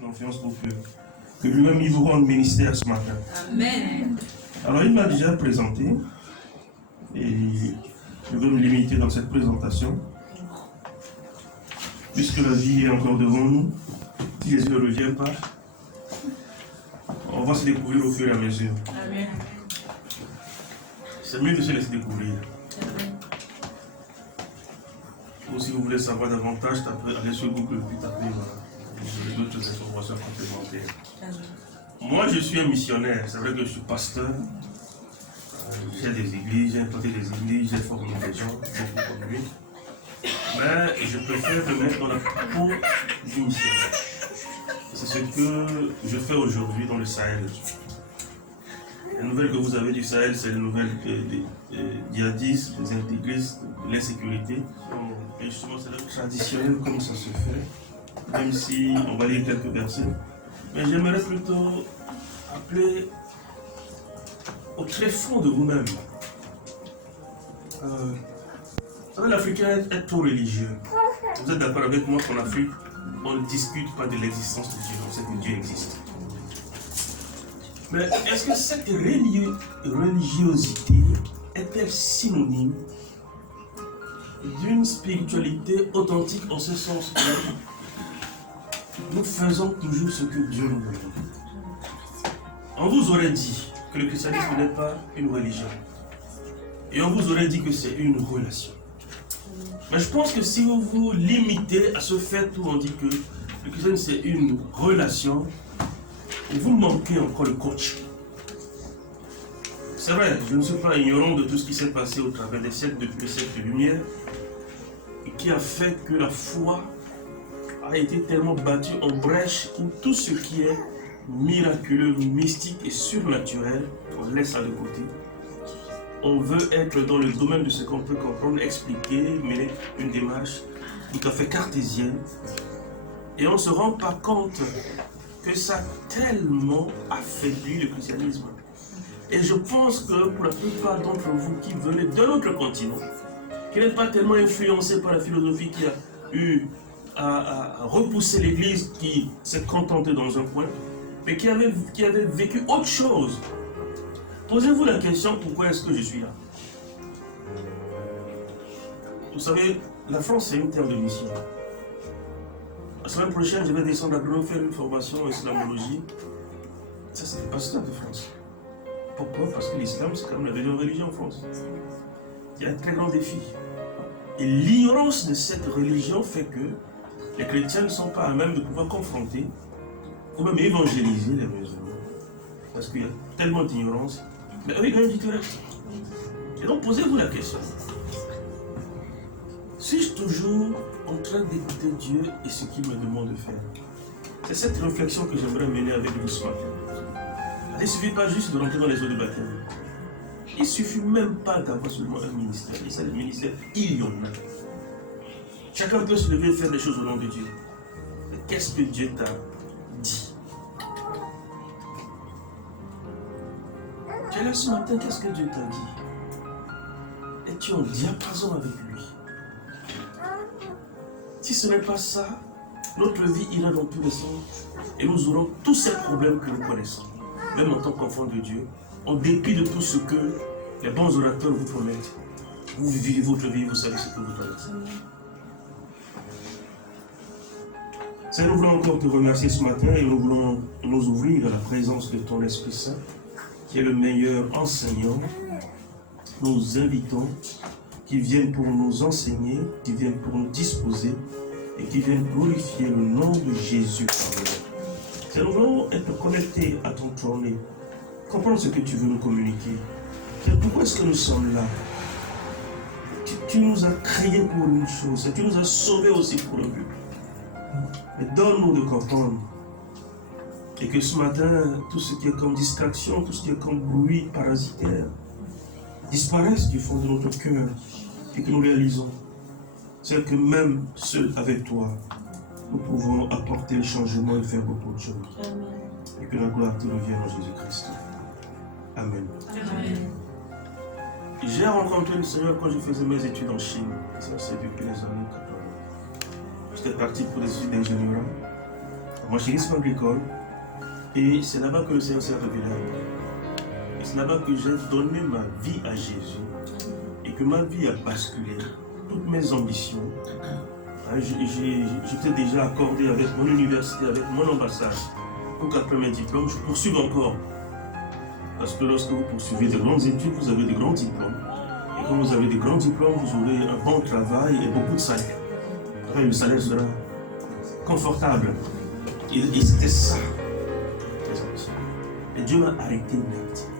confiance pour que lui-même il vous rende ministère ce matin. Amen. Alors il m'a déjà présenté et je vais me limiter dans cette présentation puisque la vie est encore devant nous. Si Jésus ne revient pas, on va se découvrir au fur et à mesure. Amen. C'est mieux de se laisser découvrir. Amen. Ou si vous voulez savoir davantage, allez sur Google puis tapez d'autres informations complémentaires. Amen. Moi, je suis un missionnaire. C'est vrai que je suis pasteur. J'ai des églises, j'ai implanté des églises, j'ai formé des gens, beaucoup comme lui. Mais je préfère me mettre dans la peau du missionnaire. C'est ce que je fais aujourd'hui dans le Sahel. Les nouvelles que vous avez du Sahel, c'est les nouvelles des djihadistes, des intégristes, de l'insécurité. Et justement, c'est le traditionnel comme ça se fait, même si on va lire quelques versets. Mais j'aimerais plutôt appeler au très fond de vous-même. Vous savez, l'Africain est trop religieux. Vous êtes d'accord avec moi qu'en Afrique, on ne discute pas de l'existence de Dieu, on sait que Dieu existe. Mais est-ce que cette religiosité est-elle synonyme d'une spiritualité authentique en ce sens où nous faisons toujours ce que Dieu nous demande? On vous aurait dit que le christianisme n'est pas une religion. Et on vous aurait dit que c'est une relation. Mais je pense que si vous vous limitez à ce fait où on dit que le christianisme c'est une relation, vous manquez encore le coach. C'est vrai, je ne suis pas ignorant de tout ce qui s'est passé au travers des siècles, depuis le siècle de lumière, et qui a fait que la foi a été tellement battue en brèche où tout ce qui est miraculeux, mystique et surnaturel, on laisse à le côté. On veut être dans le domaine de ce qu'on peut comprendre, expliquer, mener une démarche tout à fait cartésienne. Et on ne se rend pas compte que ça a tellement affaibli le christianisme. Et je pense que pour la plupart d'entre vous qui venez de notre continent, qui n'êtes pas tellement influencés par la philosophie qui a eu à repousser l'Église, qui s'est contentée dans un coin, mais qui avait vécu autre chose. Posez-vous la question, pourquoi est-ce que je suis là? Vous savez, la France c'est une terre de mission. La semaine prochaine, je vais descendre à Grenoble faire une formation en islamologie. Ça, c'est le pasteur de France. Pourquoi? Parce que l'islam, c'est quand même la meilleure religion en France. Il y a un très grand défi. Et l'ignorance de cette religion fait que les chrétiens ne sont pas à même de pouvoir confronter ou même évangéliser les musulmans. Parce qu'il y a tellement d'ignorance. Mais eux, ils gagnent du terrain. Et donc, posez-vous la question. Suis-je toujours en train d'écouter Dieu et ce qu'il me demande de faire? C'est cette réflexion que j'aimerais mener avec vous ce matin. Il ne suffit pas juste de rentrer dans les eaux de baptême. Il ne suffit même pas d'avoir seulement un ministère. Et ça, le ministère, il y en a. Chacun peut se lever et faire des choses au nom de Dieu. Mais qu'est-ce que Dieu t'a dit? Tu es là ce matin, qu'est-ce que Dieu t'a dit? Es-tu en diapason avec lui? Si ce n'est pas ça, notre vie ira dans tous les sens et nous aurons tous ces problèmes que nous connaissons. Même en tant qu'enfant de Dieu, en dépit de tout ce que les bons orateurs vous promettent. Vous vivez votre vie, vous savez ce que vous traversez. Seigneur, nous voulons encore te remercier ce matin et nous voulons nous ouvrir à la présence de ton Esprit Saint, qui est le meilleur enseignant. Nous invitons qui viennent pour nous enseigner, qui viennent pour nous disposer et qui viennent glorifier le nom de Jésus. Nous voulons être connectés à ton trône et comprendre ce que tu veux nous communiquer. Pourquoi est-ce que nous sommes là? Tu nous as créés pour une chose et tu nous as sauvés aussi pour un but. Mais donne-nous de comprendre. Et que ce matin, tout ce qui est comme distraction, tout ce qui est comme bruit parasitaire, disparaisse du fond de notre cœur et que nous réalisons. C'est que même seul avec toi, nous pouvons apporter le changement et faire beaucoup de choses. Amen. Et que la gloire te revienne en Jésus-Christ. Amen. Amen. J'ai rencontré le Seigneur quand je faisais mes études en Chine. Ça, c'est depuis les années 80. J'étais parti pour des études d'ingénierie Moi, chez l'Islam agricole, et c'est là-bas que le Seigneur s'est révélé à moi. Et c'est là-bas que j'ai donné ma vie à Jésus et que ma vie a basculé. Toutes mes ambitions, hein, j'étais déjà accordé avec mon université, avec mon ambassade, pour qu'après mes diplômes, je poursuive encore. Parce que lorsque vous poursuivez de grandes études, vous avez de grands diplômes. Et quand vous avez de grands diplômes, vous aurez un bon travail et beaucoup de salaire. Après, le salaire sera confortable. Et c'était ça, les ambitions. Et Dieu m'a arrêté net.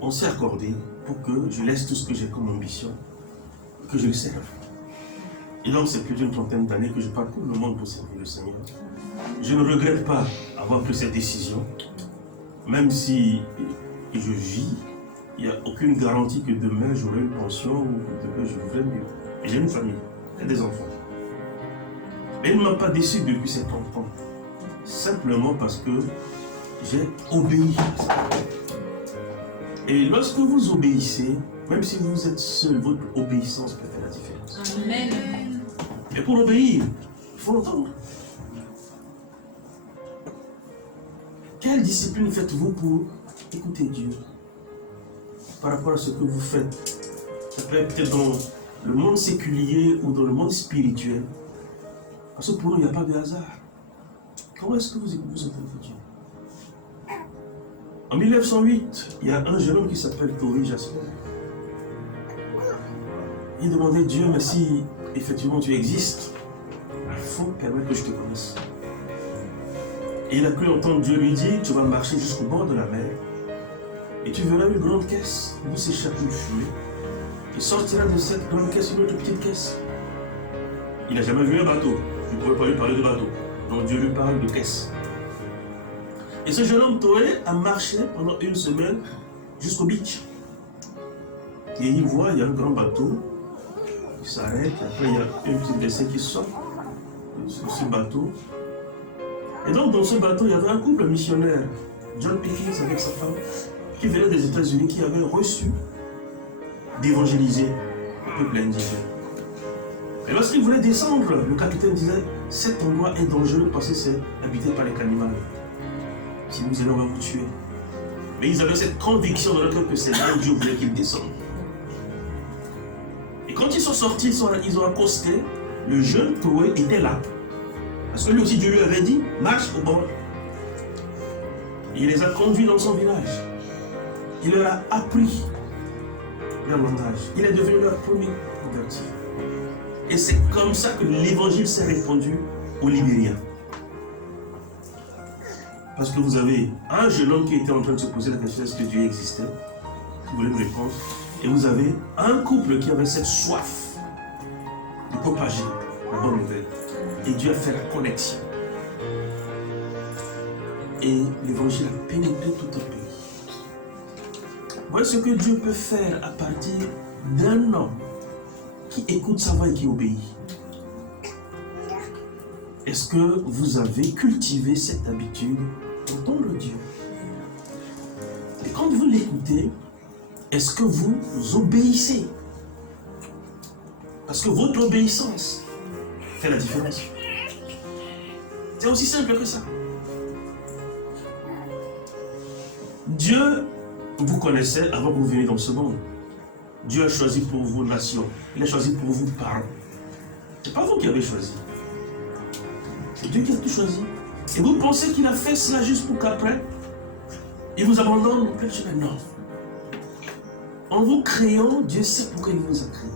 On s'est accordé pour que je laisse tout ce que j'ai comme ambition, que je le serve. Et donc, c'est plus d'une trentaine d'années que je parcours le monde pour servir le Seigneur. Je ne regrette pas avoir pris cette décision, même si je vis, il n'y a aucune garantie que demain j'aurai une pension ou que demain je vivrai mieux. Et j'ai une famille, et des enfants. Mais il ne m'a pas déçu depuis cet enfant, simplement parce que j'ai obéi à ça. Et lorsque vous obéissez, même si vous êtes seul, votre obéissance peut faire la différence. Amen. Et pour obéir, il faut entendre. Quelle discipline faites-vous pour écouter Dieu par rapport à ce que vous faites? Ça peut être peut-être dans le monde séculier ou dans le monde spirituel. Parce que pour nous, il n'y a pas de hasard. Comment est-ce que vous entendez Dieu? En 1908, il y a un jeune homme qui s'appelle Tori Jasper. Il demandait Dieu, mais si effectivement tu existes, il faut permettre que je te connaisse. Et il a cru entendre Dieu lui dire, tu vas marcher jusqu'au bord de la mer et tu verras une grande caisse d'où s'échappe une fumée. Et sortira de cette grande caisse une autre petite caisse. Il n'a jamais vu un bateau. Il ne pouvait pas lui parler de bateau. Donc Dieu lui parle de caisse. Et ce jeune homme Toé a marché pendant une semaine jusqu'au beach. Et il voit, il y a un grand bateau. Il s'arrête. Après, il y a une petite dessin qui sort sur ce bateau. Et donc, dans ce bateau, il y avait un couple missionnaire, John Pickens avec sa femme, qui venait des États-Unis, qui avait reçu d'évangéliser le peuple indigène. Et lorsqu'il voulait descendre, le capitaine disait, cet endroit est dangereux parce que c'est habité par les cannibales. Si vous allez, on va vous tuer. Mais ils avaient cette conviction dans leur cœur que c'est là où Dieu voulait qu'ils descendent. Et quand ils sont sortis, ils ont accosté, le jeune Toé était là. Parce que lui aussi, Dieu lui avait dit, marche au bord. Il les a conduits dans son village. Il leur a appris leur langage. Il est devenu leur premier converti. Et c'est comme ça que l'évangile s'est répandu au Libéria. Parce que vous avez un jeune homme qui était en train de se poser la question est-ce que Dieu existait, qui voulait une réponse. Et vous avez un couple qui avait cette soif de propager la bonne nouvelle. Et Dieu a fait la connexion. Et l'évangile a pénétré tout le pays. Voilà ce que Dieu peut faire à partir d'un homme qui écoute sa voix et qui obéit. Est-ce que vous avez cultivé cette habitude d'entendre Dieu? Et quand vous l'écoutez, est-ce que vous obéissez? Parce que votre obéissance fait la différence. C'est aussi simple que ça. Dieu vous connaissait avant que vous veniez dans ce monde. Dieu a choisi pour vous nation. Il a choisi pour vous parents. Ce n'est pas vous qui avez choisi. C'est Dieu qui a tout choisi. Et vous pensez qu'il a fait cela juste pour qu'après, il vous abandonne au plein chemin? Non. En vous créant, Dieu sait pourquoi il vous a créé.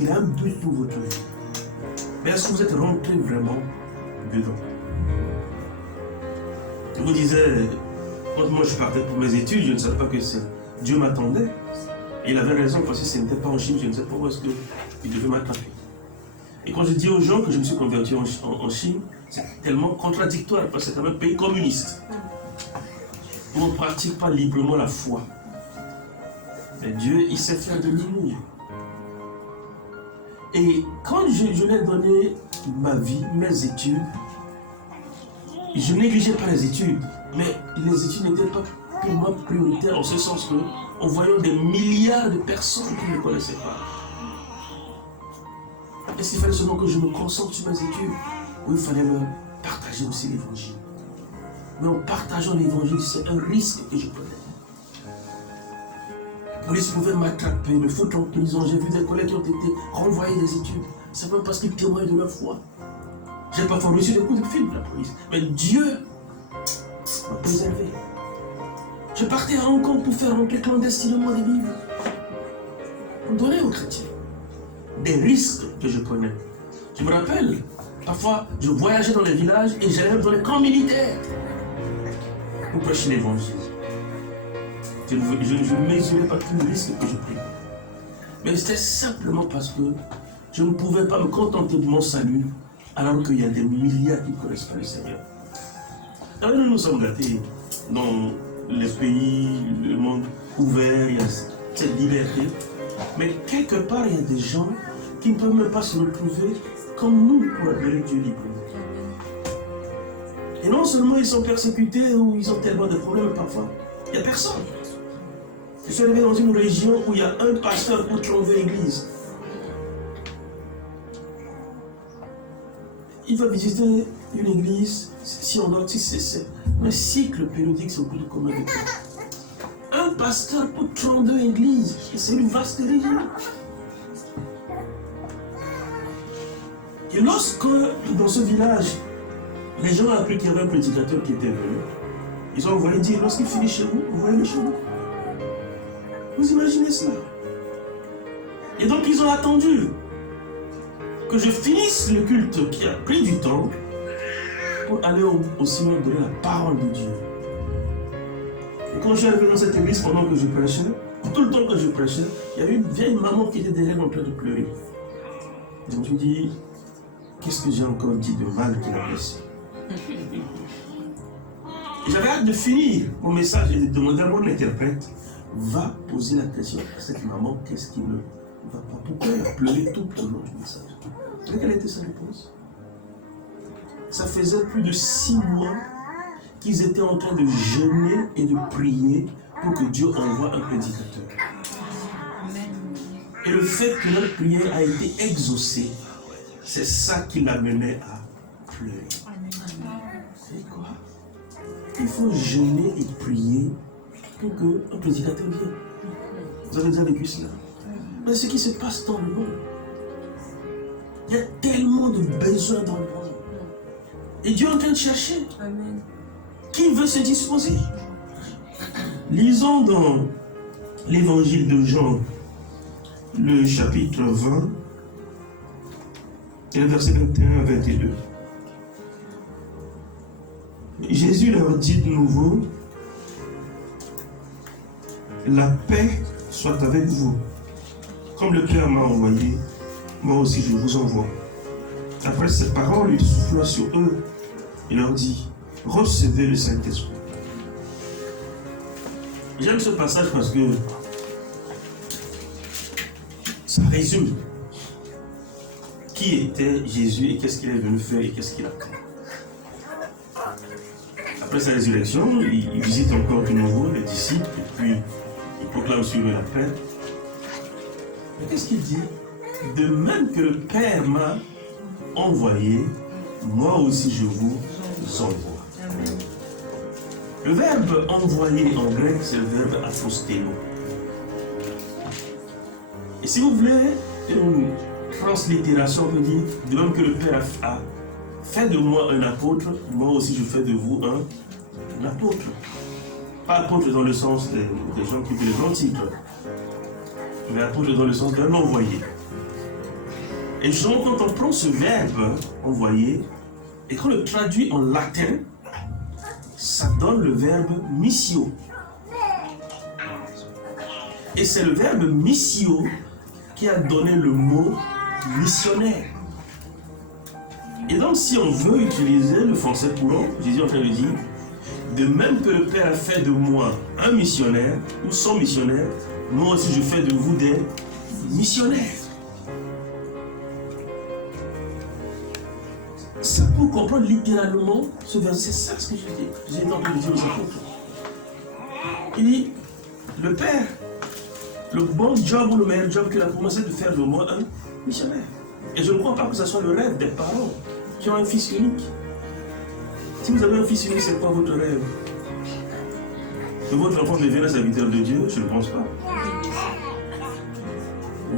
Il a un but pour votre vie. Mais est-ce que vous êtes rentré vraiment dedans? Je vous disais, quand moi je partais pour mes études, je ne savais pas que Dieu m'attendait. Et il avait raison parce que ce n'était pas en Chine, je ne sais pas où est-ce qu'il devait m'attraper. Et quand je dis aux gens que je me suis converti en Chine, c'est tellement contradictoire parce que c'est un pays communiste. Où on ne pratique pas librement la foi. Mais Dieu, il sait faire de l'humour. Et quand je lui ai donné ma vie, mes études, je ne négligeais pas les études, mais les études n'étaient pas pour moi prioritaires en ce sens que, en voyant des milliards de personnes qui ne me connaissaient pas, Est-ce qu'il fallait seulement que je me concentre sur mes études? Ou il fallait me partager aussi l'évangile? Mais en partageant l'évangile, c'est un risque que je prenais. La police pouvait m'attraper, me foutre en prison. J'ai vu des collègues qui ont été renvoyés des études. C'est pas parce qu'ils témoignent de leur foi. J'ai parfois reçu des coups de fil de la police. Mais Dieu m'a préservé. Je partais à Hong Kong pour faire rentrer clandestinement des Bibles. Pour donner aux chrétiens. Des risques que je prenais. Je me rappelle, parfois, je voyageais dans les villages et j'allais dans les camps militaires pour prêcher l'évangile. Je ne mesurais pas tout le risque que je prenais. Mais c'était simplement parce que je ne pouvais pas me contenter de mon salut alors qu'il y a des milliards qui ne connaissent pas le Seigneur. Alors nous nous sommes gâtés dans les pays, le monde ouvert, il y a cette liberté. Mais quelque part, il y a des gens qui ne peuvent même pas se retrouver comme nous pour adorer Dieu librement. Et non seulement ils sont persécutés ou ils ont tellement de problèmes parfois, il n'y a personne. Je suis arrivé dans une région où il y a un pasteur pour 32 églises. Il va visiter une église, si on note, c'est un cycle périodique, c'est au bout de combien de temps? Un pasteur pour 32 églises, c'est une vaste région. Et lorsque, dans ce village, les gens ont appris qu'il y avait un prédicateur qui était venu, ils ont envoyé dire, lorsqu'il finit chez vous, vous voyez chez vous. Vous imaginez cela? Et donc ils ont attendu que je finisse le culte qui a pris du temps pour aller au Seigneur donner la parole de Dieu. Et quand je suis arrivé dans cette église pendant que je prêchais, tout le temps que je prêchais, il y avait une vieille maman qui était derrière en train de pleurer. Et je me suis dit, qu'est-ce que j'ai encore dit de mal qui l'a blessé? J'avais hâte de finir mon message et de demander à mon interprète, va poser la question à cette maman, qu'est-ce qui ne va pas? Pourquoi elle a pleuré tout au long du message? Vous savez quelle était sa réponse? Ça faisait plus de 6 mois qu'ils étaient en train de jeûner et de prier pour que Dieu envoie un prédicateur. Et le fait que leur prière a été exaucée, c'est ça qui l'amenait à pleurer. C'est quoi? Il faut jeûner et prier pour qu'un prédicateur vienne. Vous avez déjà vécu cela? Mais ce qui se passe dans le monde, il y a tellement de besoins dans le monde. Et Dieu est en train de chercher. Amen. Qui veut se disposer? Lisons dans l'évangile de Jean, le chapitre 20, et le verset 21 à 22. Jésus leur dit de nouveau, la paix soit avec vous. Comme le Père m'a envoyé, moi aussi je vous envoie. Après ces paroles, il souffla sur eux et leur dit, recevez le Saint-Esprit. J'aime ce passage parce que ça résume qui était Jésus et qu'est-ce qu'il est venu faire et qu'est-ce qu'il a fait. Après sa résurrection, il visite encore de nouveau les disciples et puis il proclame sur eux la paix. Mais qu'est-ce qu'il dit? De même que le Père m'a envoyé, moi aussi je vous envoie. Le verbe envoyer en grec, c'est le verbe apostelo. Et si vous voulez une translittération, on peut dire, de même que le Père a fait de moi un apôtre, moi aussi je fais de vous un apôtre. Pas apôtre dans le sens des gens qui veulent les grands titres, mais apôtre dans le sens d'un envoyé. Et justement, quand on prend ce verbe envoyer et qu'on le traduit en latin, ça donne le verbe missio. Et c'est le verbe missio qui a donné le mot missionnaire. Et donc, si on veut utiliser le français courant, Jésus est en train de dire, de même que le Père a fait de moi un missionnaire ou son missionnaire, moi aussi je fais de vous des missionnaires. Ça pour comprendre littéralement ce verset, c'est ça ce que j'ai en train de dire aux apôtres. Il dit, le Père, le bon job ou le meilleur job qu'il a commencé de faire de moi un missionnaire. Et je ne crois pas que ce soit le rêve des parents qui ont un fils unique. Si vous avez un fils unique, c'est quoi votre rêve? Que votre enfant devienne un serviteur de Dieu? Je ne pense pas.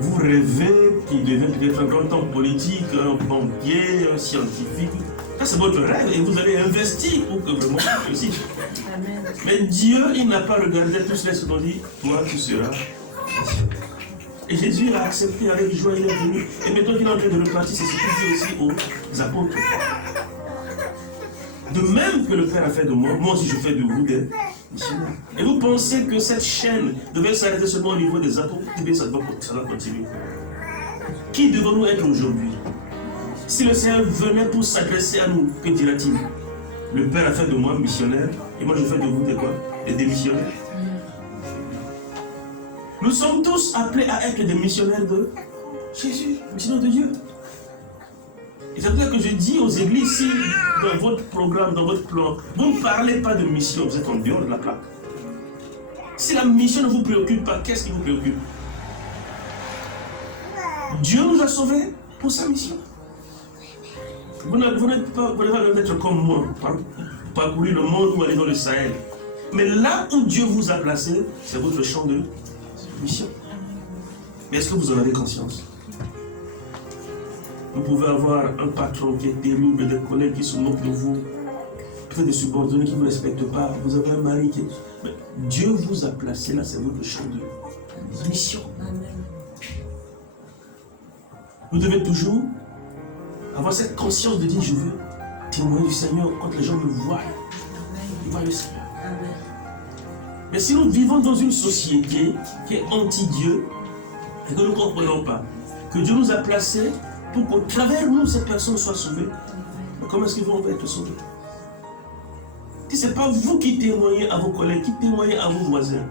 Vous rêvez qu'il devienne peut-être un grand homme politique, un banquier, un scientifique. Ça, c'est votre rêve et vous allez investir pour que vraiment ça réussisse. Mais Dieu, il n'a pas regardé tout cela, il a dit, toi, tu seras. Et Jésus a accepté avec joie, il est venu. Et maintenant qu'il est en train de repartir, c'est ce qu'il dit aussi aux apôtres. De même que le Père a fait de moi, moi aussi je fais de vous des missionnaires. Et vous pensez que cette chaîne devait s'arrêter seulement au niveau des apôtres? Eh bien, ça doit continuer. Qui devons-nous être aujourd'hui? Si le Seigneur venait pour s'adresser à nous, que dira-t-il? Le Père a fait de moi missionnaire, et moi je fais de vous des quoi? Des missionnaires. Nous sommes tous appelés à être des missionnaires de Jésus, missionnaires de Dieu. Et c'est pour ça que je dis aux églises, si dans votre programme, dans votre plan, vous ne parlez pas de mission, vous êtes en dehors de la plaque. Si la mission ne vous préoccupe pas, qu'est-ce qui vous préoccupe? Dieu nous a sauvés pour sa mission. Vous n'êtes pas être comme moi, parcourir le monde ou aller dans le Sahel. Mais là où Dieu vous a placé, c'est votre champ de mission. Mais est-ce que vous en avez conscience? Vous pouvez avoir un patron qui est terrible, des collègues qui se moquent de vous, peut-être des subordonnés qui ne vous respectent pas, vous avez un mari qui est... Mais Dieu vous a placé là, c'est votre champ de mission. Vous devez toujours avoir cette conscience de dire, je veux témoigner du Seigneur quand les gens me voient. Ils voient le Seigneur. Mais si nous vivons dans une société qui est anti-Dieu, et que nous ne comprenons pas que Dieu nous a placés pour qu'au travers nous, ces personnes soient sauvées, mais comment est-ce qu'ils vont être sauvés? Si ce n'est pas vous qui témoignez à vos collègues, qui témoignez à vos voisins,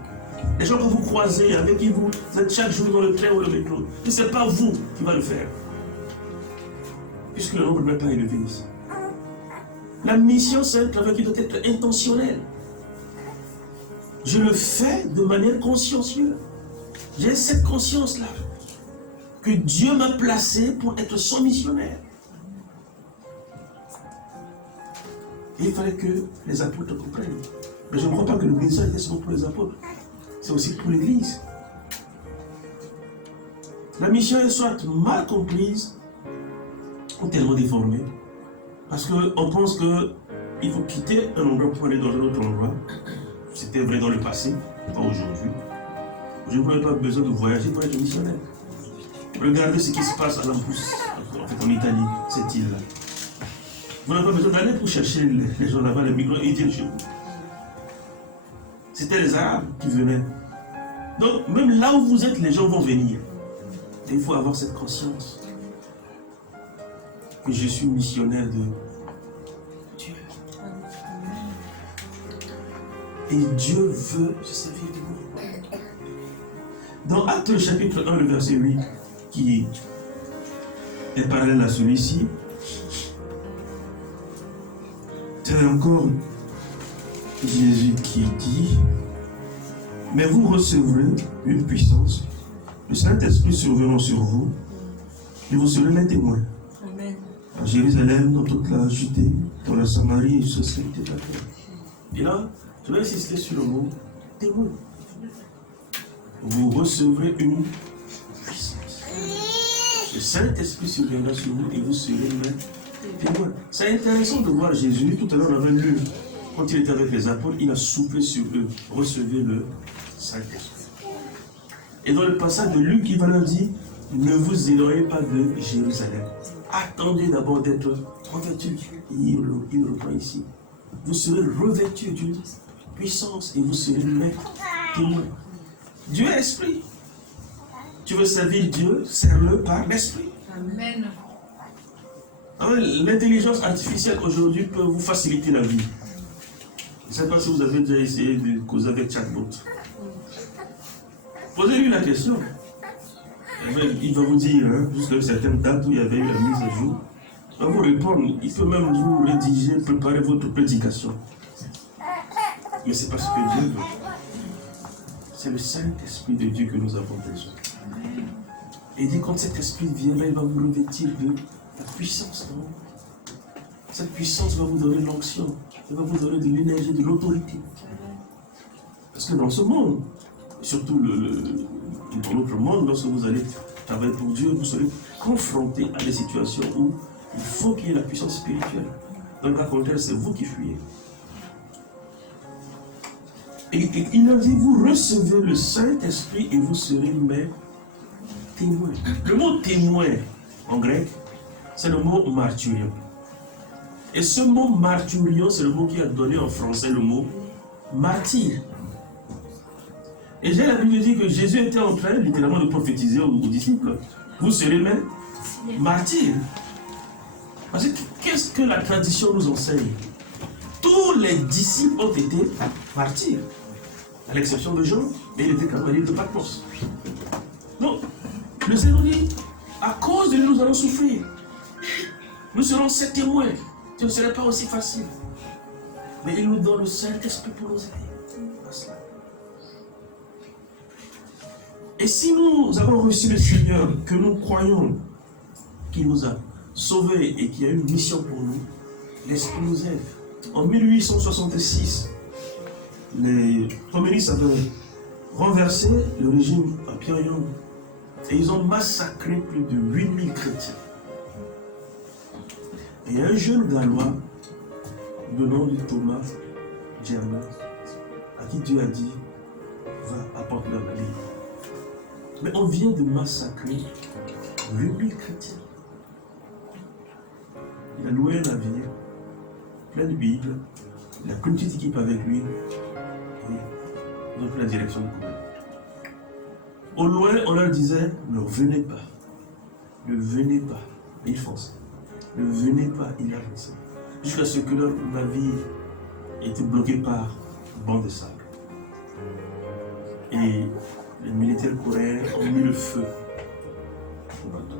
les gens que vous croisez, avec qui vous êtes chaque jour dans le train ou le métro, si ce n'est pas vous qui va le faire, puisque le nombre n'est pas élevé ici. La mission, c'est un travail qui doit être intentionnel. Je le fais de manière consciencieuse. J'ai cette conscience-là que Dieu m'a placé pour être son missionnaire. Et il fallait que les apôtres comprennent. Mais je ne crois pas que le message était seulement pour les apôtres. C'est aussi pour l'Église. La mission est soit mal comprise ou tellement déformée. Parce qu'on pense qu'il faut quitter un endroit pour aller dans un autre endroit. C'était vrai dans le passé, pas aujourd'hui. Je n'avais pas besoin de voyager pour être missionnaire. Regardez ce qui se passe à Lampedusa, en Italie, cette île-là. Vous n'avez pas besoin d'aller pour chercher les gens là-bas, les migrants, ils viennent chez vous. C'était les Arabes qui venaient. Donc, même là où vous êtes, les gens vont venir. Et il faut avoir cette conscience que je suis missionnaire de Dieu. Et Dieu veut se servir de vous. Dans Actes chapitre 1, le verset 8, qui est parallèle à celui-ci, c'est encore Jésus qui dit, mais vous recevrez une puissance, le Saint-Esprit survenant sur vous, et vous serez mes témoins. Amen. À Jérusalem, dans toute la Judée, dans la Samarie et jusqu'à l'extrémité de la terre. Et là, je vais insister sur le mot témoin. Vous recevrez une puissance. Le Saint-Esprit surviendra sur vous et vous serez mes témoins. C'est intéressant de voir Jésus. Tout à l'heure, on avait lu, quand il était avec les apôtres, il a soufflé sur eux. Recevez le Saint-Esprit. Et dans le passage de Luc, il va leur dire, ne vous éloignez pas de Jérusalem. Attendez d'abord d'être revêtus. Il reprend ici. Vous serez revêtus d'une puissance et vous serez mes témoins. Dieu est esprit. Tu veux servir Dieu, serve-le par l'esprit. Amen. L'intelligence artificielle aujourd'hui peut vous faciliter la vie. Je ne sais pas si vous avez déjà essayé de causer avec chatbot. Posez-lui la question. Il va vous dire, jusqu'à une certaine date où il y avait eu la mise à jour. Il va vous répondre. Il peut même vous rédiger, préparer votre prédication. Mais c'est parce que Dieu veut. C'est le Saint-Esprit de Dieu que nous avons besoin. Et il dit, quand cet esprit viendra, il va vous revêtir de la puissance. Non? Cette puissance va vous donner de l'onction. Elle va vous donner de l'énergie, de l'autorité. Parce que dans ce monde, surtout dans notre monde, lorsque vous allez travailler pour Dieu, vous serez confronté à des situations où il faut qu'il y ait la puissance spirituelle. Dans le cas contraire, c'est vous qui fuyez. Et il a dit, vous recevez le Saint-Esprit et vous serez mes témoins. Le mot témoin, en grec, c'est le mot martyrion. Et ce mot martyrion, c'est le mot qui a donné en français le mot martyr. Et j'ai la Bible dit que Jésus était en train, littéralement, de prophétiser aux disciples. Vous serez mes martyrs. Parce que qu'est-ce que la tradition nous enseigne? Tous les disciples ont été martyrs. À l'exception de Jean, mais il était quand même à l'île de Patmos. Donc, le Seigneur dit, à cause de lui, nous allons souffrir. Nous serons ses témoins. Ce ne serait pas aussi facile. Mais il nous donne le Saint-Esprit pour nous aider à cela. Et si nous avons reçu le Seigneur, que nous croyons qu'il nous a sauvés et qu'il y a une mission pour nous, l'Esprit nous aide. En 1866, les communistes avaient renversé le régime à Pyongyang et ils ont massacré plus de 8000 chrétiens. Et un jeune Gallois, de nom de Thomas Germain, à qui Dieu a dit, va apporter la vie. Mais on vient de massacrer 8000 chrétiens. Il a loué un navire, plein de Bibles, il a pris une petite équipe avec lui, et ils ont pris la direction du gouvernement. Au loin, on leur disait, ne venez pas, ne venez pas. Et ils fonçaient. Ne venez pas, il avançait. Jusqu'à ce que leur navire était bloqué par un banc de sable. Et les militaires coréens ont mis le feu au bateau.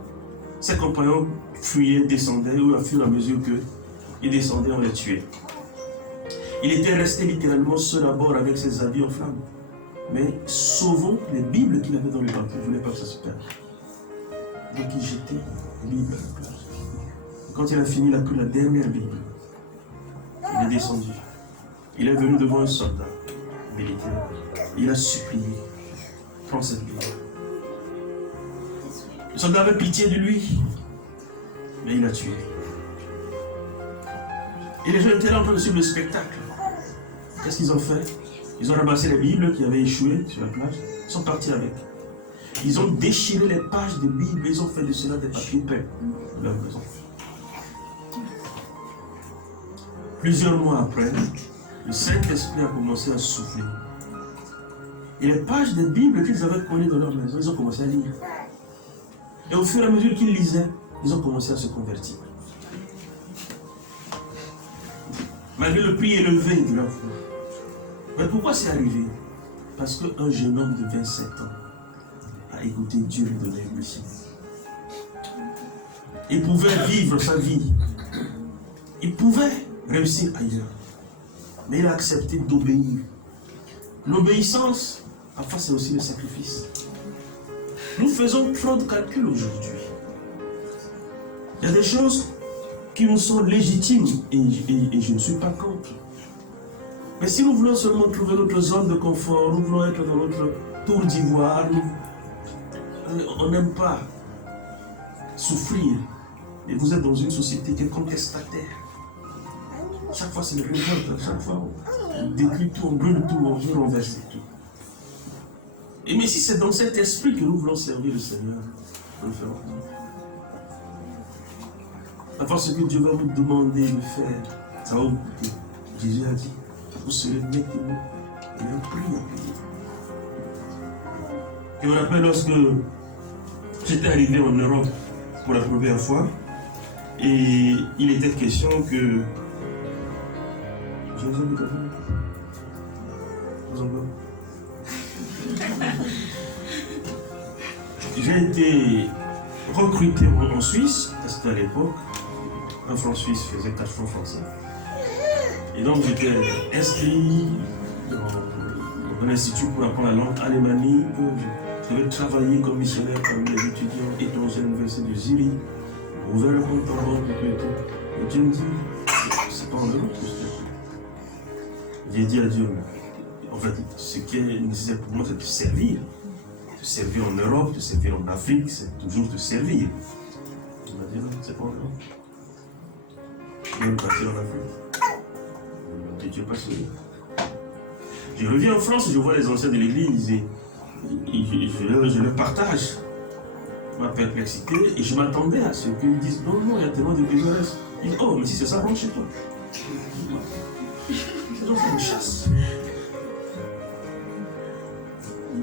Ses compagnons fuyaient, descendaient, ou à fur et à mesure qu'ils descendaient, on les tuait. Il était resté littéralement seul à bord avec ses habits en flammes. Mais sauvons les Bibles qu'il avait dans le bateau. Il ne voulait pas que ça se perde. Donc il jetait les Bibles à la plage. Quand il a fini, il a pris la dernière Bible. Il est descendu. Il est venu devant un soldat militaire. Il a supplié. Prends cette Bible. Le soldat avait pitié de lui. Mais il a tué. Et les gens étaient là en train de suivre le spectacle. Qu'est-ce qu'ils ont fait? Ils ont ramassé les Bibles qui avaient échoué sur la plage. Ils sont partis avec. Ils ont déchiré les pages de Bible. Ils ont fait de cela des papiers peints de leur maison. Plusieurs mois après, le Saint-Esprit a commencé à souffler. Et les pages de Bible qu'ils avaient collées dans leur maison, ils ont commencé à lire. Et au fur et à mesure qu'ils lisaient, ils ont commencé à se convertir. Malgré le prix élevé de leur foi. Mais pourquoi c'est arrivé? Parce qu'un jeune homme de 27 ans a écouté Dieu lui donner une mission. Il pouvait vivre sa vie. Il pouvait réussir ailleurs. Mais il a accepté d'obéir. L'obéissance, parfois c'est aussi le sacrifice. Nous faisons trop de calculs aujourd'hui. Il y a des choses qui nous sont légitimes et je ne suis pas contre. Mais si nous voulons seulement trouver notre zone de confort, nous voulons être dans notre tour d'ivoire, on n'aime pas souffrir. Et vous êtes dans une société qui est contestataire. Chaque fois c'est une révolte, chaque fois on détruit tout, on brûle tout, on veut renverser tout. Et mais si c'est dans cet esprit que nous voulons servir le Seigneur, nous le ferons. Parfois ce que Dieu va vous demander de faire, ça va vous coûter. Jésus a dit, vous serez mes témoins et un prix à payer. Je me rappelle lorsque j'étais arrivé en Europe pour la première fois, et il était question que... J'ai été recruté en Suisse, parce qu'à l'époque, un franc suisse faisait 4 francs français. Et donc j'étais inscrit dans un institut pour apprendre la langue alémanique. Je vais travailler comme missionnaire parmi les étudiants étrangers à l'université de Zurich, ouvert le compte en banque et tout. Et Dieu me dit, c'est pas en Europe que je te fais. J'ai dit à Dieu, en fait, ce qui est nécessaire pour moi, c'est de servir. Te servir en Europe, te servir en Afrique, c'est toujours te servir. Il m'a dit, non, c'est pas en Europe. Je vais partir en Afrique. Et Dieu passe. Je reviens en France et je vois les anciens de l'église et je leur partage ma perplexité et je m'attendais à ce qu'ils disent non, non, il y a tellement de besoins. Ils disent, oh, mais si c'est ça, rentre chez toi. C'est donc une chasse.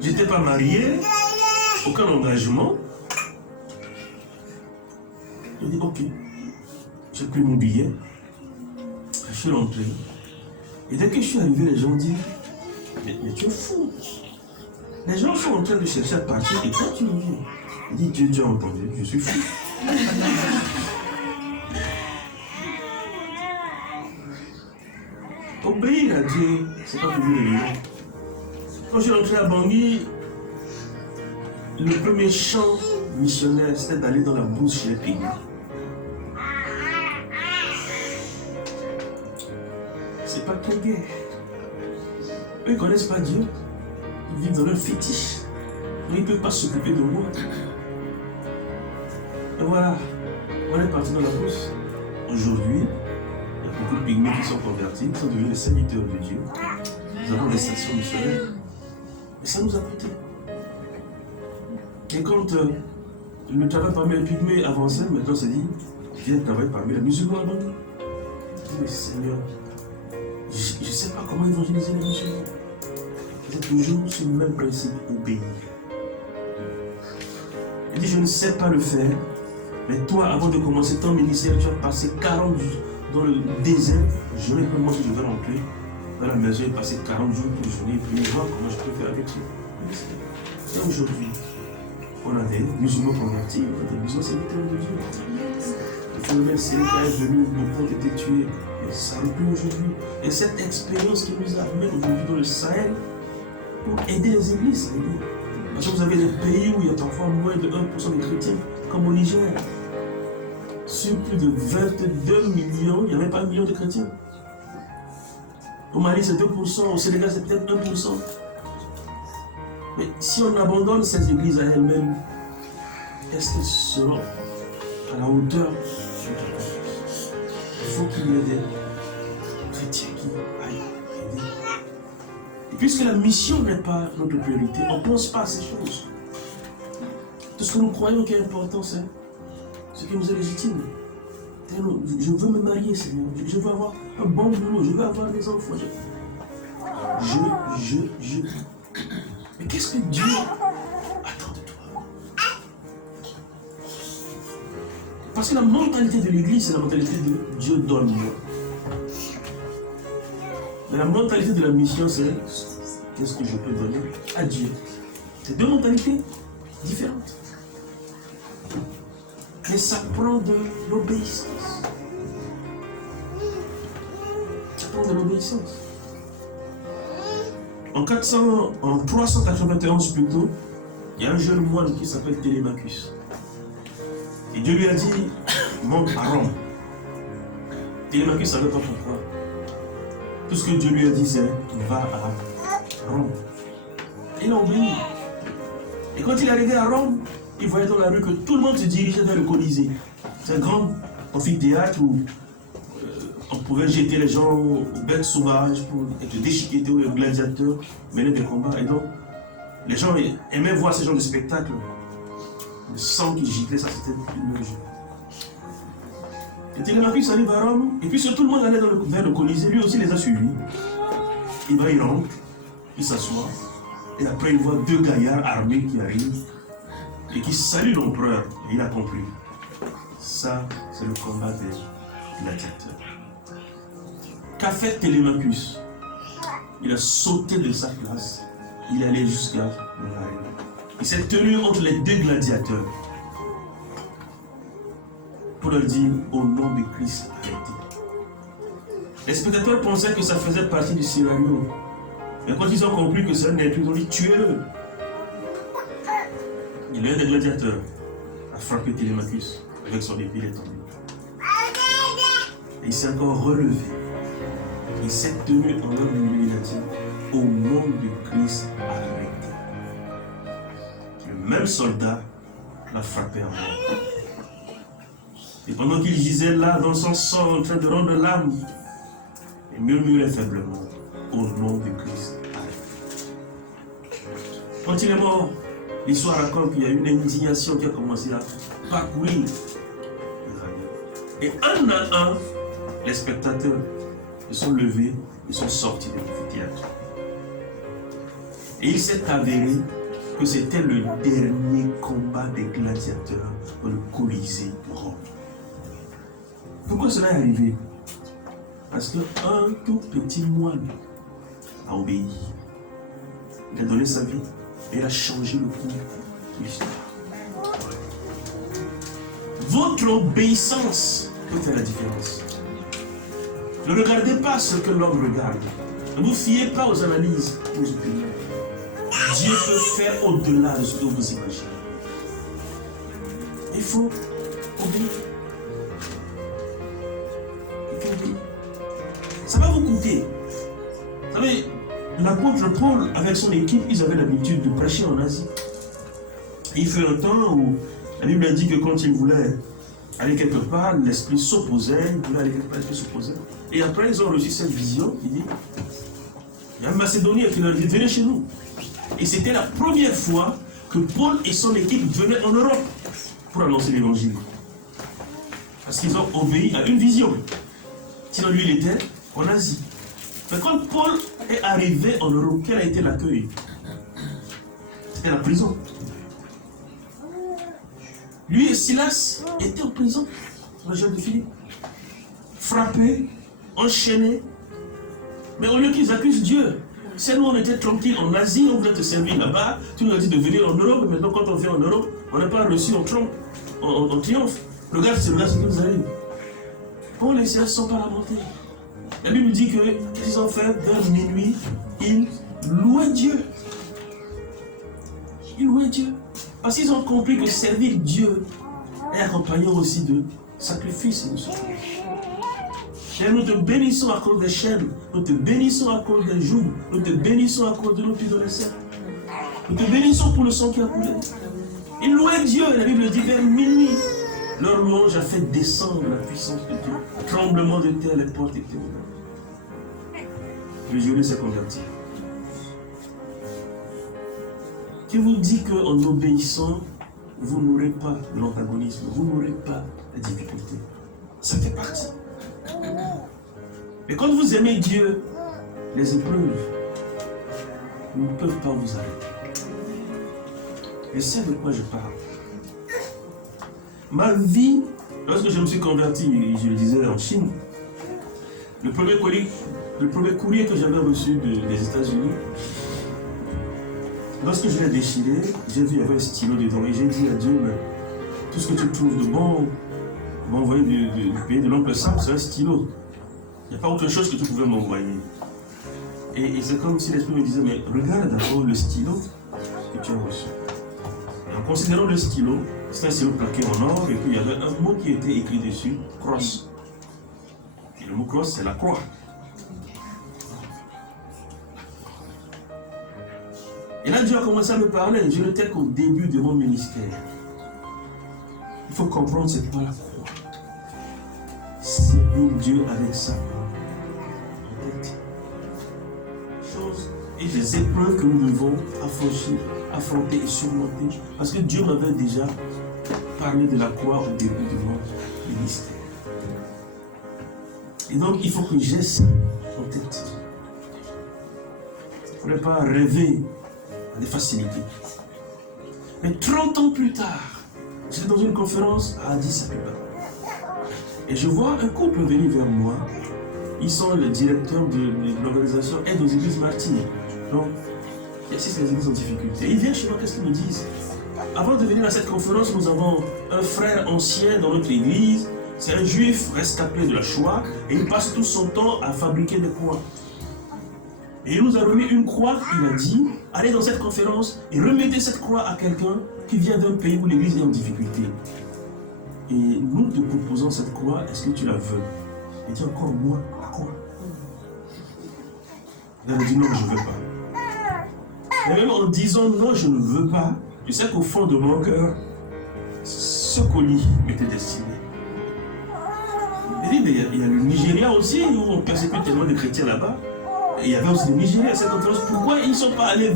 Je n'étais pas marié, aucun engagement. Je dis, ok, j'ai pris mon billet, je suis rentré. Et dès que je suis arrivé, les gens disent, mais tu es fou. Les gens sont en train de chercher à partir et quand tu viens, il dit, Dieu, tu as entendu, je suis fou. Obéir à Dieu, c'est pas toujours évident. Quand je suis rentré à Bangui, le premier chant missionnaire, c'était d'aller dans la bourse chez les pygmées. C'est pas très gai. Eux, ils ne connaissent pas Dieu. Ils vivent dans leur fétiche. Donc, ils ne peuvent pas s'occuper de moi. Et voilà, on est parti dans la bourse. Aujourd'hui, il y a beaucoup de pygmées qui sont convertis, qui sont devenus les serviteurs de Dieu. Nous avons des stations missionnaires. Et ça nous a coûté. Et quand le travail parmi les pygmées avançait, maintenant c'est dit, viens travailler parmi les musulmans à Bangui. Mais Seigneur, je ne sais pas comment évangéliser les musulmans. C'est toujours sur le même principe, obéir. Il dit, je ne sais pas le faire, mais toi, avant de commencer ton ministère, tu as passé 40 jours dans le désert. Je n'ai pas moi que je vais rentrer dans la maison et passer 40 jours pour jeûner et puis voir comment je peux faire avec ça. Et aujourd'hui, on a des musulmans convertis, on a des musulmans serviteurs de Dieu. Il faut remercier Seigneur qui est venu, beaucoup ont été tués, et ça ne plus aujourd'hui. Et cette expérience qui nous a amenés aujourd'hui dans le Sahel, pour aider les églises. Parce que vous avez des pays où il y a parfois moins de 1% de chrétiens, comme au Niger. Sur plus de 22 millions, il n'y avait pas 1 million de chrétiens. Au Mali, c'est 2%, au Sénégal, c'est peut-être 1%. Mais si on abandonne ces églises à elles-mêmes, est-ce qu'elles seront à la hauteur? Il faut qu'il y ait des chrétiens qui aillent aider. Et puisque la mission n'est pas notre priorité, on ne pense pas à ces choses. Tout ce que nous croyons qui est important, c'est ce qui nous est légitime. Je veux me marier, Seigneur. Je veux avoir un bon boulot. Je veux avoir des enfants. Mais qu'est-ce que Dieu attend de toi? Parce que la mentalité de l'Église, c'est la mentalité de Dieu donne-moi. Mais la mentalité de la mission, c'est qu'est-ce que je peux donner à Dieu? C'est deux mentalités différentes. Mais ça prend de l'obéissance. Ça prend de l'obéissance. En 391 plutôt, il y a un jeune moine qui s'appelle Télémachus. Et Dieu lui a dit, monte à Rome. Télémachus ne savait pas pourquoi. Tout ce que Dieu lui a dit, c'est, va à Rome. Il a obéi. Et quand il est arrivé à Rome, il voyait dans la rue que tout le monde se dirigeait vers le Colisée. C'est un grand amphithéâtre où on pouvait jeter les gens aux bêtes sauvages pour être déchiquetés, où les gladiateurs menaient des combats. Et donc, les gens aimaient voir ce genre de spectacle. Le sang qui giclait, ça c'était une jeu. Et Télémachus arrive à Rome, et puis tout le monde allait vers le Colisée, lui aussi les a suivis. Il va, il rentre, il s'assoit, et après il voit deux gaillards armés qui arrivent, et qui saluent l'empereur, et il a compris. Ça, c'est le combat des gladiateurs. Qu'a fait Télémachus? Il a sauté de sa place, il est allé jusqu'à l'arène. Il s'est tenu entre les deux gladiateurs pour leur dire au nom de Christ, arrêtez. Les spectateurs pensaient que ça faisait partie du scénario. Mais quand ils ont compris que c'est un intrus, ils ont dit tuez-le. Et l'un des gladiateurs a frappé Télémachus avec son épée, il est tombé. Et il s'est encore relevé. Il s'est tenu en homme lui, il a dit, au nom de Christ arrêté. Le même soldat l'a frappé en mort. Et pendant qu'il gisait là, dans son sang, en train de rendre l'âme, il murmurait faiblement, au nom de Christ arrêté. Quand il est mort, l'histoire raconte qu'il y a une indignation qui a commencé à parcourir les années. Et un à un, les spectateurs se sont levés, ils sont sortis de l'amphithéâtre. Et il s'est avéré que c'était le dernier combat des gladiateurs dans le Colisée de Rome. Pourquoi cela est arrivé? Parce qu'un tout petit moine a obéi. Il a donné sa vie et il a changé le cours de l'histoire. Votre obéissance peut faire la différence. Ne regardez pas ce que l'homme regarde. Ne vous fiez pas aux analyses, aux opinions. Dieu peut faire au-delà de ce que vous imaginez. Il faut obéir. Il faut obéir. Ça va vous coûter. Vous savez, l'apôtre Paul, avec son équipe, ils avaient l'habitude de prêcher en Asie. Et il fut un temps où la Bible dit que quand ils voulaient aller quelque part, l'esprit s'opposait, ils voulaient aller quelque part, l'esprit s'opposait. Et après, ils ont reçu cette vision, il dit, il y a un Macédonien qui leur dit, venez chez nous. Et c'était la première fois que Paul et son équipe venaient en Europe pour annoncer l'évangile. Parce qu'ils ont obéi à une vision. Sinon, lui, il était en Asie. Mais quand Paul est arrivé en Europe, quel a été l'accueil? C'était la prison. Lui et Silas étaient en prison, dans la région de Philippe. Frappés, enchaînés. Mais au lieu qu'ils accusent Dieu, c'est nous, on était tranquilles en Asie, on voulait te servir là-bas. Tu nous as dit de venir en Europe, maintenant quand on vient en Europe, on n'est pas reçu en triomphe. Regarde ce qui nous arrive. Paul et Silas ne sont pas lamentés. La Bible dit que qu'est-ce qu'ils ont fait? Vers minuit, ils louaient Dieu. Ils louaient Dieu. Parce qu'ils ont compris que servir Dieu est accompagné aussi de sacrifices et de souffrance. Et nous te bénissons à cause des chaînes, nous te bénissons à cause des jougs, nous te bénissons à cause de nos pieds dans les cercles. Nous te bénissons pour le sang qui a coulé. Ils louaient Dieu, la Bible dit vers minuit. Leur louange a fait descendre la puissance de Dieu. Tremblement de terre, les portes étaient ouvertes. Le geôlier s'est converti. Qui vous dit qu'en obéissant, vous n'aurez pas l'antagonisme, vous n'aurez pas la difficulté. Ça fait partie. Mais quand vous aimez Dieu, les épreuves ne peuvent pas vous arrêter. Je sais de quoi je parle. Ma vie, lorsque je me suis converti, je le disais en Chine, le premier courrier que j'avais reçu des États-Unis, lorsque je l'ai déchiré, j'ai vu qu'il y avait un stylo dedans et j'ai dit à Dieu, mais tout ce que tu trouves de bon, m'envoyer du pays de l'oncle Sam, c'est un stylo. Il n'y a pas autre chose que tu pouvais m'envoyer. Et c'est comme si l'esprit me disait, mais regarde d'abord le stylo que tu as reçu. Et en considérant le stylo, c'était un stylo plaqué en or, et puis il y avait un mot qui était écrit dessus, cross. Et le mot cross, c'est la croix. Et là, Dieu a commencé à me parler. Je n'étais qu'au début de mon ministère. Il faut comprendre c'est quoi la croix. Servir Dieu avec sa main en tête. Et les épreuves que nous devons affronter et surmonter. Parce que Dieu m'avait déjà parlé de la croix au début de mon ministère. Et donc, il faut que j'ai ça en tête. Il ne faudrait pas rêver des facilités. Mais 30 ans plus tard, j'étais dans une conférence à Addis Abeba. Et je vois un couple venir vers moi. Ils sont le directeur de l'organisation Aide aux Églises Martyrs. Donc, ils assistent les églises en difficulté. Ils viennent chez moi, qu'est-ce qu'ils me disent? Avant de venir à cette conférence, nous avons un frère ancien dans notre église. C'est un juif rescapé de la Shoah. Et il passe tout son temps à fabriquer des croix. Et il nous a remis une croix, il a dit, allez dans cette conférence et remettez cette croix à quelqu'un qui vient d'un pays où l'église est en difficulté. Et nous te proposons cette croix, est-ce que tu la veux? Il dit encore, moi, la croix. Il a dit non, je ne veux pas. Et même en disant non, je ne veux pas, je sais qu'au fond de mon cœur, ce colis m'était destiné. Il dit, mais il y a le Nigeria aussi, où on persécute tellement de chrétiens là-bas. Et il y avait aussi le Nigeria à cette conférence. Pourquoi ils ne sont pas allés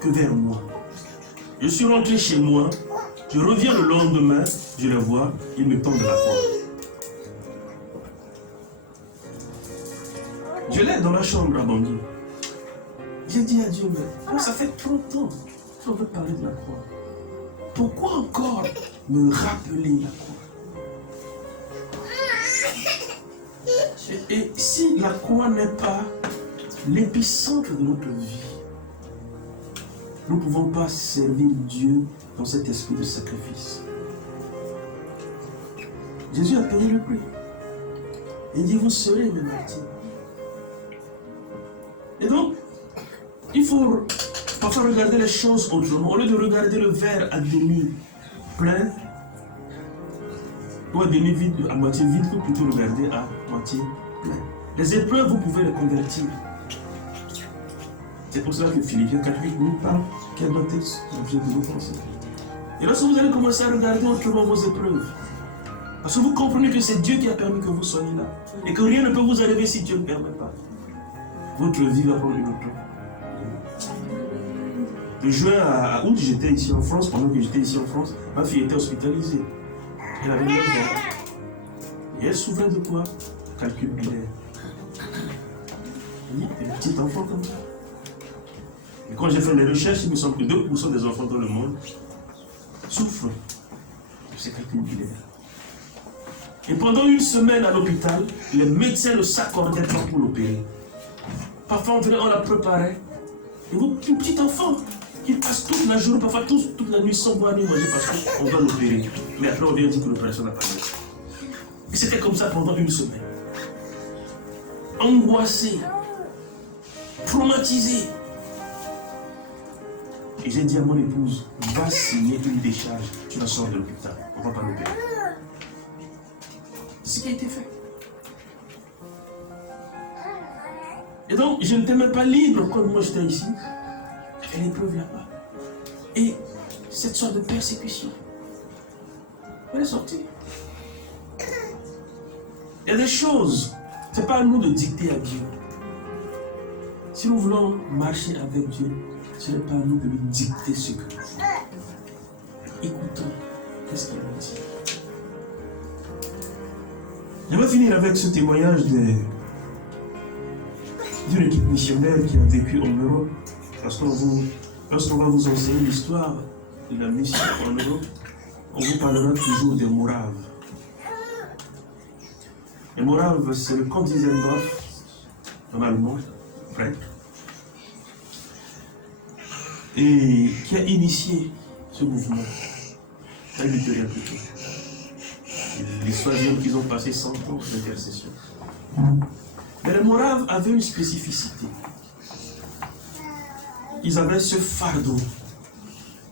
que vers moi? Je suis rentré chez moi, je reviens le lendemain, je les vois, ils me tendent la porte. Je l'ai dans la chambre à Bangui. J'ai dit à Dieu, mais ça fait 30 ans qu'on veut parler de la croix. Pourquoi encore me rappeler la croix? Et si la croix n'est pas l'épicentre de notre vie, nous ne pouvons pas servir Dieu dans cet esprit de sacrifice. Jésus a payé le prix. Il dit, vous serez mes martyrs. Et donc, il faut parfois regarder les choses autrement. Au lieu de regarder le verre à demi plein, ou à demi vide, à moitié vide, il faut plutôt regarder à moitié plein. Les épreuves, vous pouvez les convertir. C'est pour cela que Philippiens 4.8 nous parle quel doit être l'objet de vos pensées. Et lorsque vous allez commencer à regarder autrement vos épreuves, parce que vous comprenez que c'est Dieu qui a permis que vous soyez là, et que rien ne peut vous arriver si Dieu ne permet pas. Votre vie va prendre une autre. De juin à août, j'étais ici en France. Pendant que j'étais ici en France, ma fille était hospitalisée. Elle avait 9 ans. Et elle souffrait de quoi? Calcul binaire. Oui, des petits enfants comme ça. Et quand j'ai fait les recherches, il me semble que 2% des enfants dans le monde souffrent de ces calculs binaires. Et pendant une semaine à l'hôpital, les médecins ne s'accordaient pas pour l'opérer. Parfois on la préparait. Et vous, un petit enfant qui passe toute la journée, parfois toute la nuit sans boire ni manger parce qu'on va l'opérer. Mais après on vient dire que l'opération n'a pas lieu. Et c'était comme ça pendant une semaine. Angoissé, traumatisé. Et j'ai dit à mon épouse, va signer une décharge, tu la sors de l'hôpital, on ne va pas l'opérer. C'est ce qui a été fait. Et donc, je n'étais même pas libre quand moi j'étais ici. Il y a l'épreuve là-bas. Et cette sorte de persécution, elle est sortie. Il y a des choses, ce n'est pas à nous de dicter à Dieu. Si nous voulons marcher avec Dieu, ce n'est pas à nous de lui dicter ce que nous voulons. Écoutons, qu'est-ce qu'il nous dit. Je vais finir avec ce témoignage d'une équipe missionnaire qui a vécu en Europe. Parce que lorsqu'on va vous enseigner l'histoire de la mission en Europe, on vous parlera toujours des Moraves. Les Moraves, c'est le camp d'Isengolf, normalement, prêtre, et qui a initié ce mouvement. Un luthérien plutôt. L'histoire dit qu'ils ont passé 100 ans d'intercession. Mais les Moraves avaient une spécificité. Ils avaient ce fardeau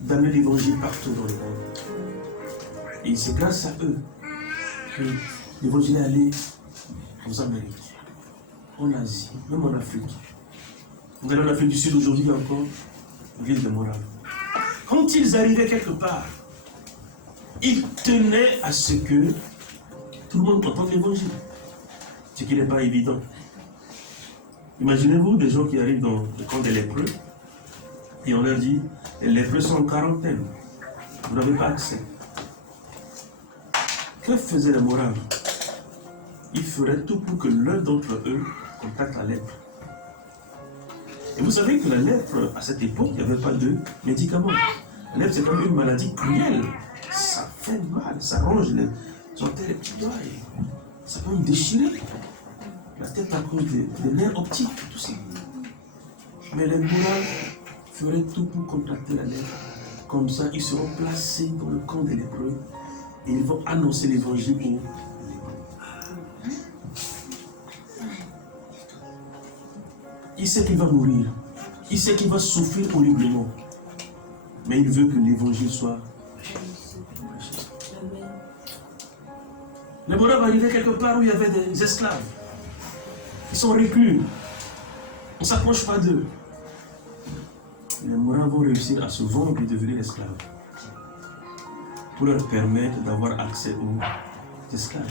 d'amener l'évangile partout dans le monde. Et c'est grâce à eux que l'évangile est allé aux Amériques, en Asie, même en Afrique. Vous allez en Afrique du Sud aujourd'hui, il y a encore l'église des Moraves. Quand ils arrivaient quelque part, ils tenaient à ce que tout le monde entende l'évangile. Ce qui n'est pas évident. Imaginez-vous des gens qui arrivent dans le camp des lépreux et on leur dit, les lépreux sont en quarantaine. Vous n'avez pas accès. Que faisaient les Moraves? Ils feraient tout pour que l'un d'entre eux contacte la lèpre. Et vous savez que la lèpre, à cette époque, il n'y avait pas de médicaments. La lèpre, c'est comme une maladie cruelle. Ça fait mal, ça ronge les orteils, les petits doigts. Ça peut me déchirer la tête à cause des nerfs optiques, tout ça. Mais les Moraves feraient tout pour contacter la lèpre. Comme ça, ils seront placés dans le camp des lépreux et ils vont annoncer l'évangile aux lépreux. Il sait qu'il va mourir. Il sait qu'il va souffrir horriblement. Mais il veut que l'évangile soit. Le bonheur va arriver quelque part où il y avait des esclaves. Ils sont reclus. On ne s'approche pas d'eux. Les Mourins vont réussir à se vendre et devenir esclaves. Pour leur permettre d'avoir accès aux esclaves.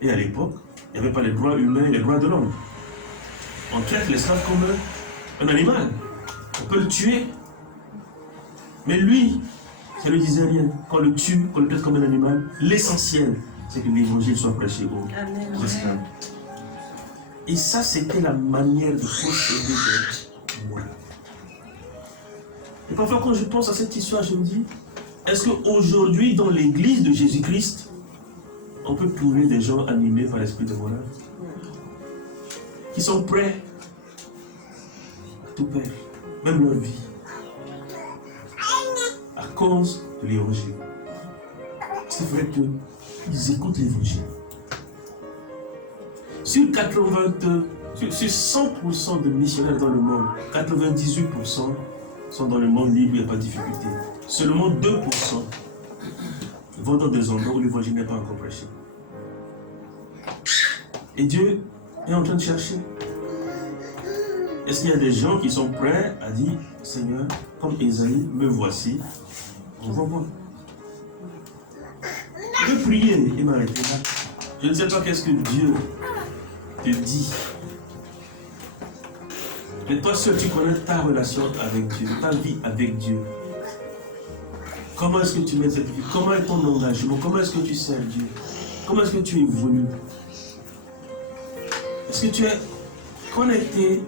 Et à l'époque, il n'y avait pas les droits humains et les droits de l'homme. On traite l'esclave comme un animal. On peut le tuer. Mais lui, ça ne lui disait rien. Qu'on le tue, qu'on le traite comme un animal, l'essentiel, c'est que l'évangile soit prêché aux esclaves. Et ça, c'était la manière de procéder de moi. Et parfois, quand je pense à cette histoire, je me dis, est-ce qu'aujourd'hui, dans l'église de Jésus-Christ, on peut trouver des gens animés par l'esprit de bonheur, qui sont prêts à tout perdre, même leur vie, à cause de l'évangile. C'est vrai qu'ils écoutent l'évangile. Sur 100% de missionnaires dans le monde, 98% sont dans le monde libre, il n'y a pas de difficulté. Seulement 2% vont dans des endroits où l'évangile n'est pas encore prêché. Et Dieu est en train de chercher. Est-ce qu'il y a des gens qui sont prêts à dire, Seigneur, comme Ésaïe, me voici, envoie-moi. Je vais prier et m'arrêter là. Je ne sais pas qu'est-ce que Dieu te dit. Mais toi seul, tu connais ta relation avec Dieu, ta vie avec Dieu. Comment est-ce que tu mets cette vie? Comment est ton engagement? Comment est-ce que tu sers Dieu? Comment est-ce que tu évolues? Est-ce que tu es connecté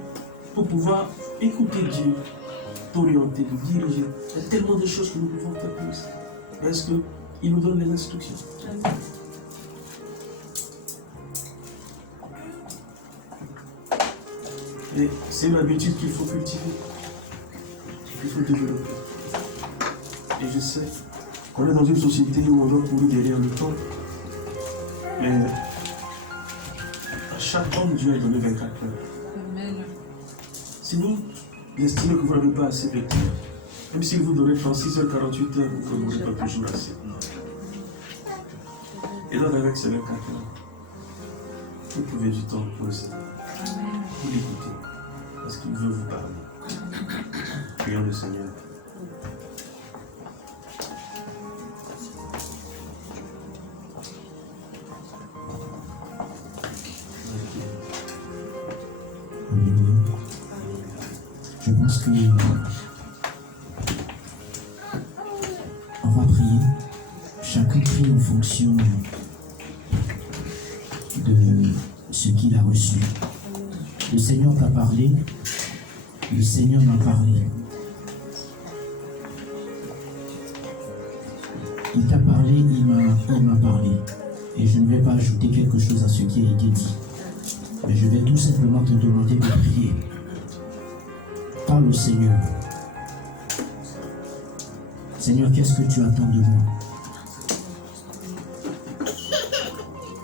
pour pouvoir écouter Dieu, t'orienter, te diriger? Il y a tellement de choses que nous pouvons faire pour ça. Est-ce qu'il nous donne les instructions? Et c'est une habitude qu'il faut cultiver, qu'il faut développer. Et je sais qu'on est dans une société où on doit courir derrière le temps. Mais à chaque homme, Dieu a donné 24 heures. Amen. Si vous estimez que vous n'avez pas assez de temps, même si vous donnez 36 heures, 48 heures, vous n'aurez pas toujours assez. Et donc avec ces 24 heures, vous trouvez du temps pour le Seigneur. Vous l'écoutez, parce qu'il veut vous parler. Prions le Seigneur. Je pense que on va prier. Chacun prie en fonction de ce qu'il a reçu. Le Seigneur t'a parlé. Le Seigneur m'a parlé. Il t'a parlé, il m'a parlé. Et je ne vais pas ajouter quelque chose à ce qui a été dit. Mais je vais tout simplement te demander de prier. Parle au Seigneur. Seigneur, qu'est-ce que tu attends de moi?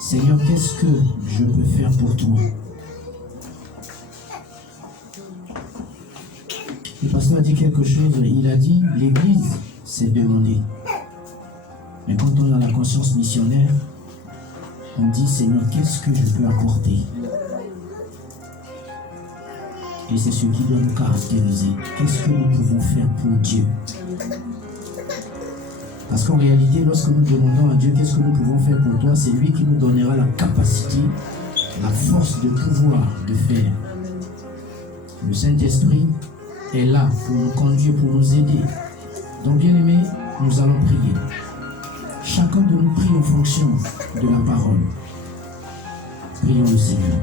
Seigneur, qu'est-ce que je peux faire pour toi? Le pasteur a dit quelque chose, il a dit, l'Église s'est demandée. Mais quand on a la conscience missionnaire, on dit, Seigneur, qu'est-ce que je peux apporter? Et c'est ce qui doit nous caractériser. Qu'est-ce que nous pouvons faire pour Dieu? Parce qu'en réalité, lorsque nous demandons à Dieu qu'est-ce que nous pouvons faire pour toi, c'est lui qui nous donnera la capacité, la force de pouvoir de faire. Le Saint-Esprit est là pour nous conduire, pour nous aider. Donc, bien aimés, nous allons prier. Chacun de nous prie en fonction de la parole. Prions le Seigneur.